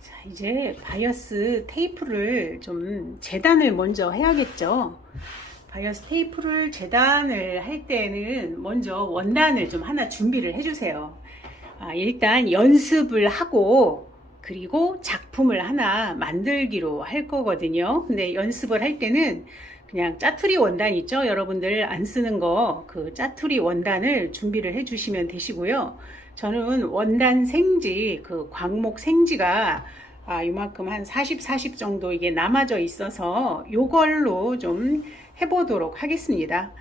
자, 이제 바이어스 테이프를 좀 재단을 먼저 해야겠죠. 바이어스 테이프를 재단을 할 때는 먼저 원단을 좀 하나 준비를 해주세요. 아, 일단 연습을 하고 그리고 작품을 하나 만들기로 할 거거든요. 근데 연습을 할 때는 그냥 짜투리 원단 있죠? 여러분들 안 쓰는 거 그 짜투리 원단을 준비를 해 주시면 되시고요. 저는 원단 생지 그 광목 생지가 아, 이만큼 한 40, 40 정도 이게 남아져 있어서 요걸로 좀 해보도록 하겠습니다.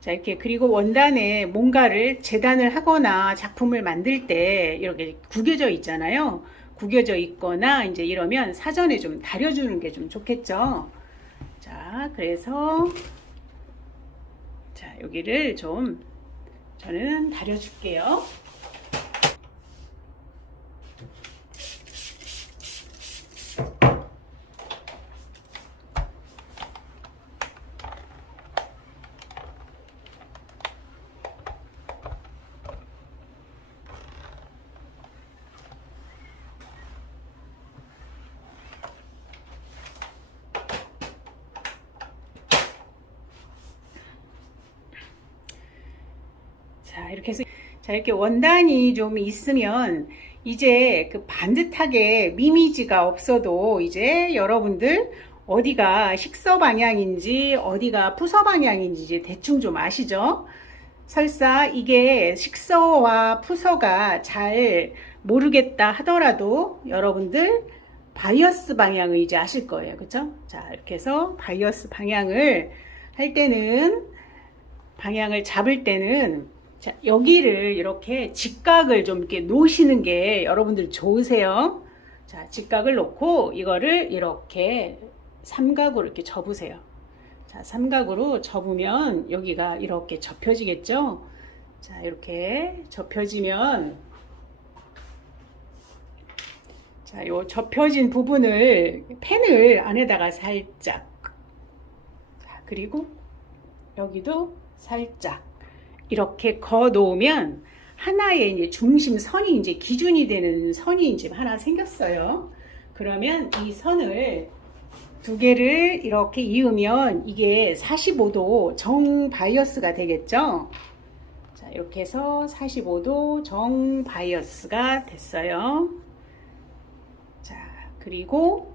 자, 이렇게 그리고 원단에 뭔가를 재단을 하거나 작품을 만들 때 이렇게 구겨져 있잖아요. 구겨져 있거나 이제 이러면 사전에 좀 다려주는 게 좀 좋겠죠. 자, 그래서 자, 여기를 좀 저는 다려줄게요. 자, 이렇게 해서 자, 이렇게 원단이 좀 있으면 이제 그 반듯하게 미미지가 없어도 이제 여러분들 어디가 식서 방향인지 어디가 푸서 방향인지 이제 대충 좀 아시죠? 설사 이게 식서와 푸서가 잘 모르겠다 하더라도 여러분들 바이어스 방향을 이제 아실 거예요. 그죠? 자, 이렇게 해서 바이어스 방향을 할 때는 방향을 잡을 때는 자, 여기를 이렇게 직각을 좀 이렇게 놓으시는 게 여러분들 좋으세요. 자, 직각을 놓고 이거를 이렇게 삼각으로 이렇게 접으세요. 자, 삼각으로 접으면 여기가 이렇게 접혀지겠죠? 자, 이렇게 접혀지면 자, 요 접혀진 부분을 펜을 안에다가 살짝 자, 그리고 여기도 살짝 이렇게 거 놓으면 하나의 이제 중심선이 이제 기준이 되는 선이 이제 하나 생겼어요. 그러면 이 선을 두 개를 이렇게 이으면 이게 45도 정 바이어스가 되겠죠. 자, 이렇게 해서 45도 정 바이어스가 됐어요. 자, 그리고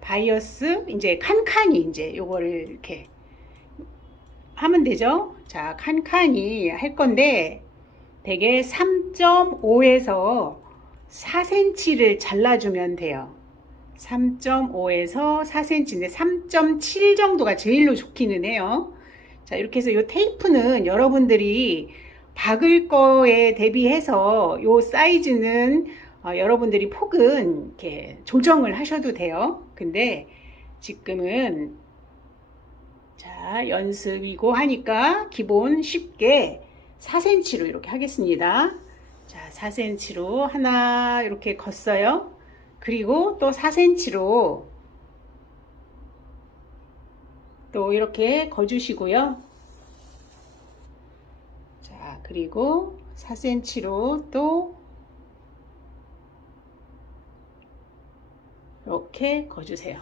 바이어스 이제 칸칸이 이제 요거를 이렇게 하면 되죠. 자, 칸칸이 할 건데 대개 3.5에서 4cm를 잘라주면 돼요. 3.5에서 4cm인데 3.7 정도가 제일로 좋기는 해요. 자, 이렇게 해서 이 테이프는 여러분들이 박을 거에 대비해서 이 사이즈는 어, 여러분들이 폭은 이렇게 조정을 하셔도 돼요. 근데 지금은 자, 연습이고 하니까 기본 쉽게 4cm로 이렇게 하겠습니다. 자, 4cm로 하나 이렇게 걷어요. 그리고 또 4cm로 또 이렇게 거주시고요. 자, 그리고 4cm로 또 이렇게 거주세요.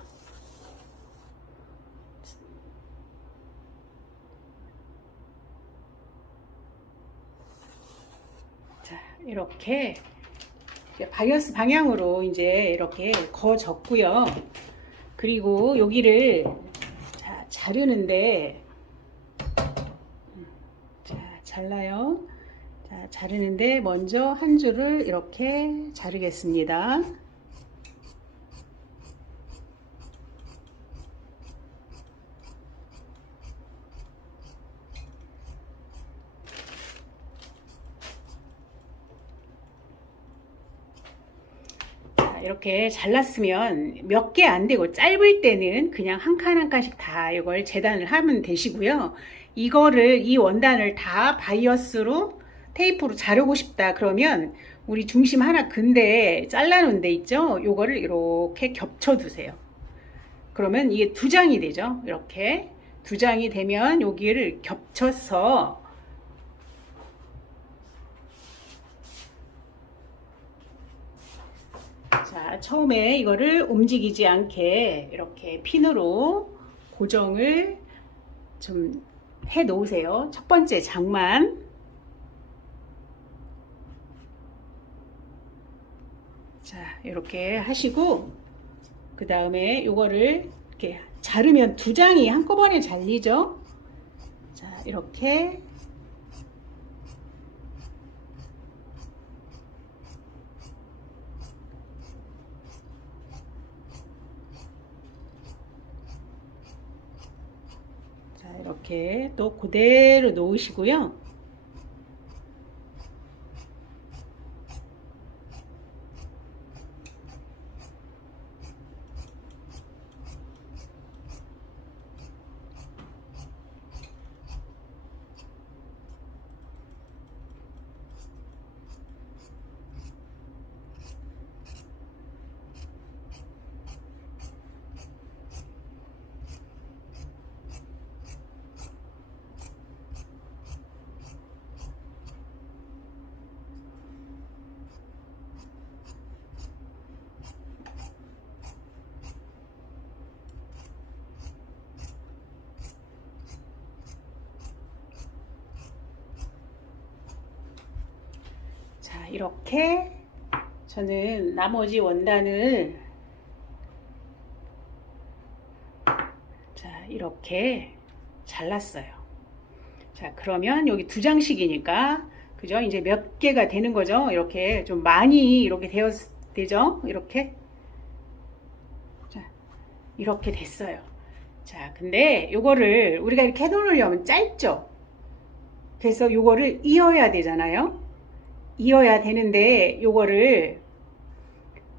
자, 이렇게 바이어스 방향으로 이제 이렇게 거졌고요. 그리고 여기를 자, 자르는데 음, 자, 잘라요. 자, 자르는데 먼저 한 줄을 이렇게 자르겠습니다. 자, 이렇게 잘랐으면 몇 개 안 되고 짧을 때는 그냥 한 칸 한 칸씩 다 이걸 재단을 하면 되시고요. 이거를 이 원단을 다 바이어스로 테이프로 자르고 싶다 그러면 우리 중심 하나 근데 잘라놓은 데 있죠? 요거를 이렇게 겹쳐 두세요. 그러면 이게 두 장이 되죠. 이렇게 두 장이 되면 여기를 겹쳐서 자, 자, 처음에 이거를 움직이지 않게 이렇게 핀으로 고정을 좀 해 놓으세요. 첫 번째 장만. 자, 이렇게 하시고, 그 다음에 이거를 이렇게 자르면 두 장이 한꺼번에 잘리죠? 자, 이렇게 이렇게 또 그대로 놓으시고요. 자, 이렇게 저는 나머지 원단을 자, 이렇게 잘랐어요. 자, 그러면 여기 두 장씩이니까 그죠? 이제 몇 개가 되는 거죠? 이렇게 좀 많이 이렇게 되어 되죠? 이렇게 자, 이렇게 됐어요. 자, 근데 요거를 우리가 이렇게 해 놓으려면 짧죠? 그래서 요거를 이어야 되잖아요. 이어야 되는데 요거를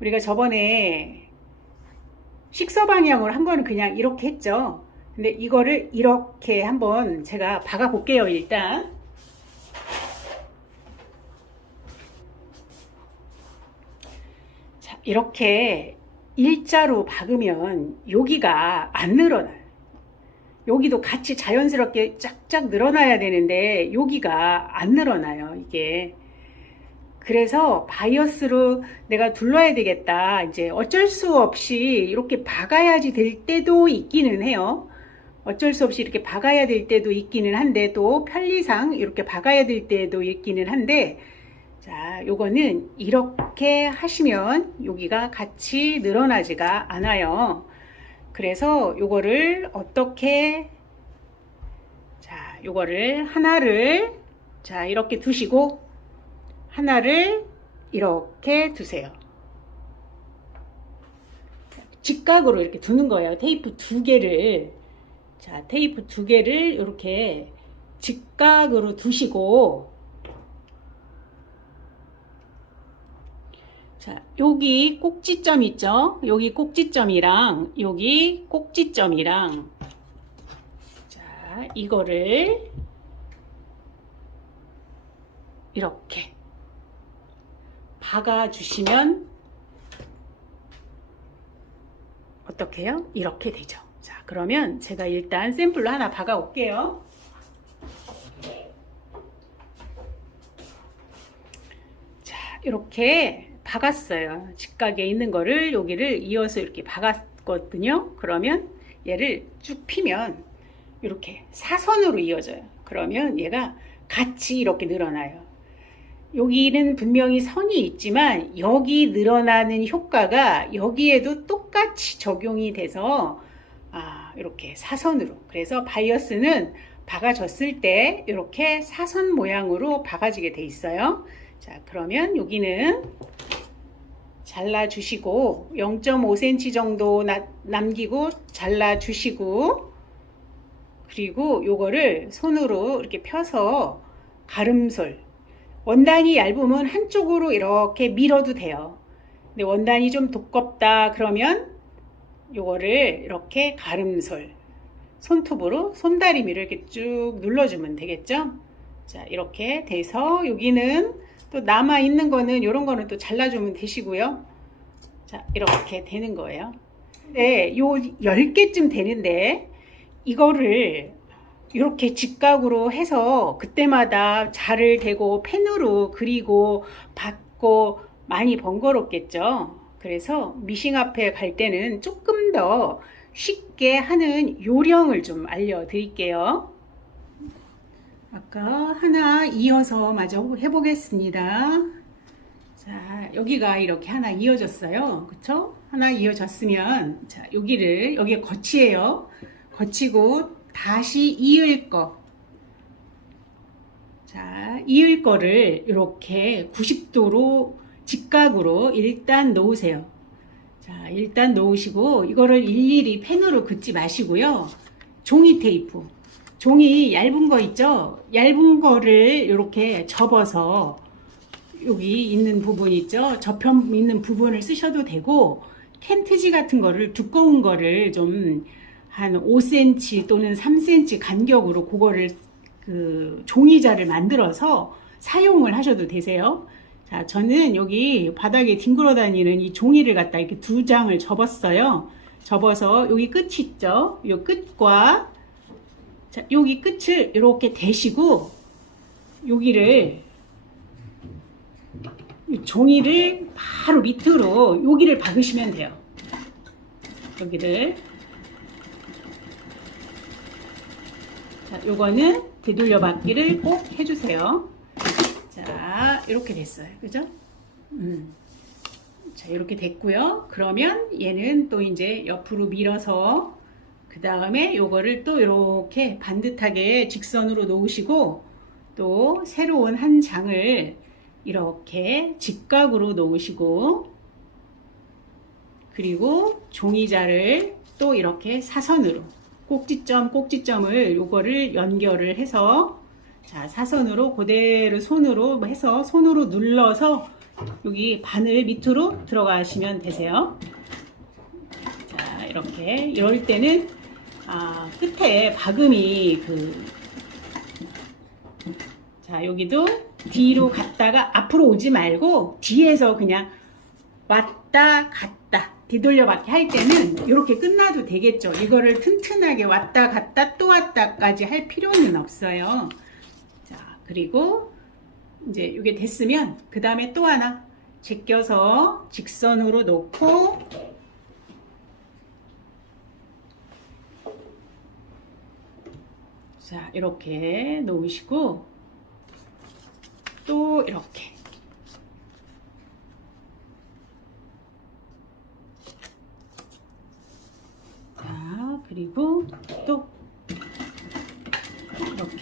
우리가 저번에 식서 방향으로 한 거는 그냥 이렇게 했죠. 근데 이거를 이렇게 한번 제가 박아 볼게요, 일단. 자, 이렇게 일자로 박으면 여기가 안 늘어나요. 여기도 같이 자연스럽게 쫙쫙 늘어나야 되는데 여기가 안 늘어나요, 이게. 그래서 바이어스로 내가 둘러야 되겠다. 이제 어쩔 수 없이 이렇게 박아야지 될 때도 있기는 해요. 어쩔 수 없이 이렇게 박아야 될 때도 있기는 한데 또 편리상 이렇게 박아야 될 때도 있기는 한데 자, 요거는 이렇게 하시면 여기가 같이 늘어나지가 않아요. 그래서 요거를 어떻게 자, 요거를 하나를 자, 이렇게 두시고 하나를 이렇게 두세요. 직각으로 이렇게 두는 거예요. 테이프 두 개를. 자, 테이프 두 개를 이렇게 직각으로 두시고, 자, 여기 꼭지점 있죠? 여기 꼭지점이랑, 여기 꼭지점이랑, 자, 이거를 이렇게 박아주시면 어떻게 해요? 이렇게 되죠. 자, 그러면 제가 일단 샘플로 하나 박아 올게요. 자, 이렇게 박았어요. 직각에 있는 거를 여기를 이어서 이렇게 박았거든요. 그러면 얘를 쭉 피면 이렇게 사선으로 이어져요. 그러면 얘가 같이 이렇게 늘어나요. 여기는 분명히 선이 있지만 여기 늘어나는 효과가 여기에도 똑같이 적용이 돼서 아, 이렇게 사선으로 그래서 바이어스는 박아졌을 때 이렇게 사선 모양으로 박아지게 돼 있어요. 자, 그러면 여기는 잘라 주시고 0.5cm 정도 나, 남기고 잘라 주시고 그리고 요거를 손으로 이렇게 펴서 가름솔 원단이 얇으면 한쪽으로 이렇게 밀어도 돼요. 근데 원단이 좀 두껍다 그러면 요거를 이렇게 가름솔 손톱으로 손다리미를 이렇게 쭉 눌러주면 되겠죠? 자 이렇게 돼서 여기는 또 남아 있는 거는 이런 거는 또 잘라주면 되시고요. 자 이렇게 되는 거예요. 네, 요 10개쯤 되는데 이거를 이렇게 직각으로 해서 그때마다 자를 대고 펜으로 그리고 받고 많이 번거롭겠죠. 그래서 미싱 앞에 갈 때는 조금 더 쉽게 하는 요령을 좀 알려드릴게요. 아까 하나 이어서 마저 해보겠습니다. 자, 여기가 이렇게 하나 이어졌어요. 그쵸? 하나 이어졌으면, 자, 여기를, 여기가 거치예요. 거치고 다시 이을 거. 자, 이을 거를 이렇게 90도로 직각으로 일단 놓으세요. 자, 일단 놓으시고 이거를 일일이 펜으로 긋지 마시고요. 종이 테이프. 종이 얇은 거 있죠? 얇은 거를 이렇게 접어서 여기 있는 부분 있죠? 접혀 있는 부분을 쓰셔도 되고 텐트지 같은 거를 두꺼운 거를 좀 한 5cm 또는 3cm 간격으로 그거를 그 종이자를 만들어서 사용을 하셔도 되세요. 자, 저는 여기 바닥에 뒹굴어 다니는 이 종이를 갖다 이렇게 두 장을 접었어요. 접어서 여기 끝이 있죠? 이 끝과 자, 여기 끝을 이렇게 대시고 여기를 이 종이를 바로 밑으로 여기를 박으시면 돼요. 여기를 자, 요거는 되돌려 받기를 꼭 해주세요. 자, 이렇게 됐어요. 그죠? 음. 자, 이렇게 됐고요. 그러면 얘는 또 이제 옆으로 밀어서 그 다음에 요거를 또 이렇게 반듯하게 직선으로 놓으시고 또 새로운 한 장을 이렇게 직각으로 놓으시고 그리고 종이자를 또 이렇게 사선으로 꼭지점 꼭지점을 요거를 연결을 해서 자 사선으로 그대로 손으로 해서 손으로 눌러서 여기 바늘 밑으로 들어가시면 되세요. 자 이렇게 이럴 때는 아, 끝에 박음이 그 자, 여기도 뒤로 갔다가 앞으로 오지 말고 뒤에서 그냥 왔다 갔다 뒤돌려 받기 할 때는 이렇게 끝나도 되겠죠. 이거를 튼튼하게 왔다 갔다 또 왔다까지 할 필요는 없어요. 자, 그리고 이제 이게 됐으면 그 다음에 또 하나 제껴서 직선으로 놓고 자, 이렇게 놓으시고 또 이렇게 자, 그리고 또 이렇게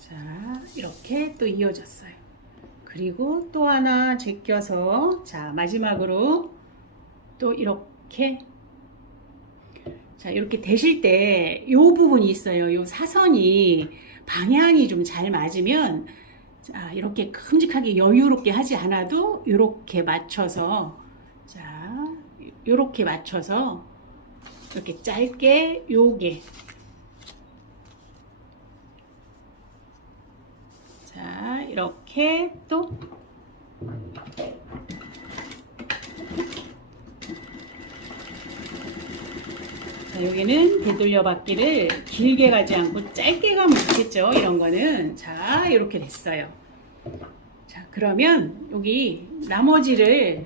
자, 이렇게 또 이어졌어요. 그리고 또 하나 제껴서 자, 마지막으로 또 이렇게 자, 이렇게 되실 때, 요 부분이 있어요. 요 사선이 방향이 좀 잘 맞으면, 자, 이렇게 큼직하게 여유롭게 하지 않아도, 요렇게 맞춰서, 자, 요렇게 맞춰서, 이렇게 짧게, 요게. 자, 이렇게 또, 자, 여기는 되돌려 받기를 길게 가지 않고 짧게 가면 좋겠죠. 이런 거는. 자, 이렇게 됐어요. 자, 그러면 여기 나머지를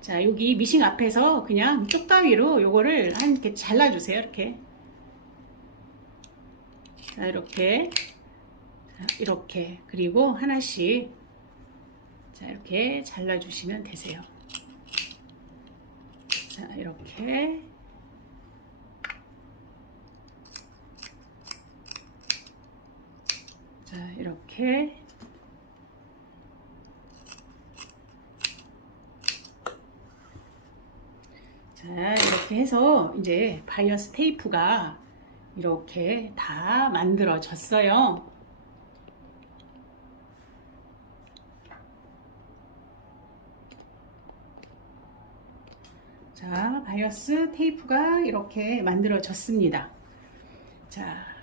자, 여기 미싱 앞에서 그냥 쪽다위로 요거를 한 이렇게 잘라주세요. 이렇게. 자, 이렇게. 자, 이렇게. 그리고 하나씩 자, 이렇게 잘라주시면 되세요. 자, 이렇게. 자, 이렇게 자, 이렇게 해서 이제 바이어스 테이프가 이렇게 다 만들어졌어요. 자, 바이어스 테이프가 이렇게 만들어졌습니다. 자,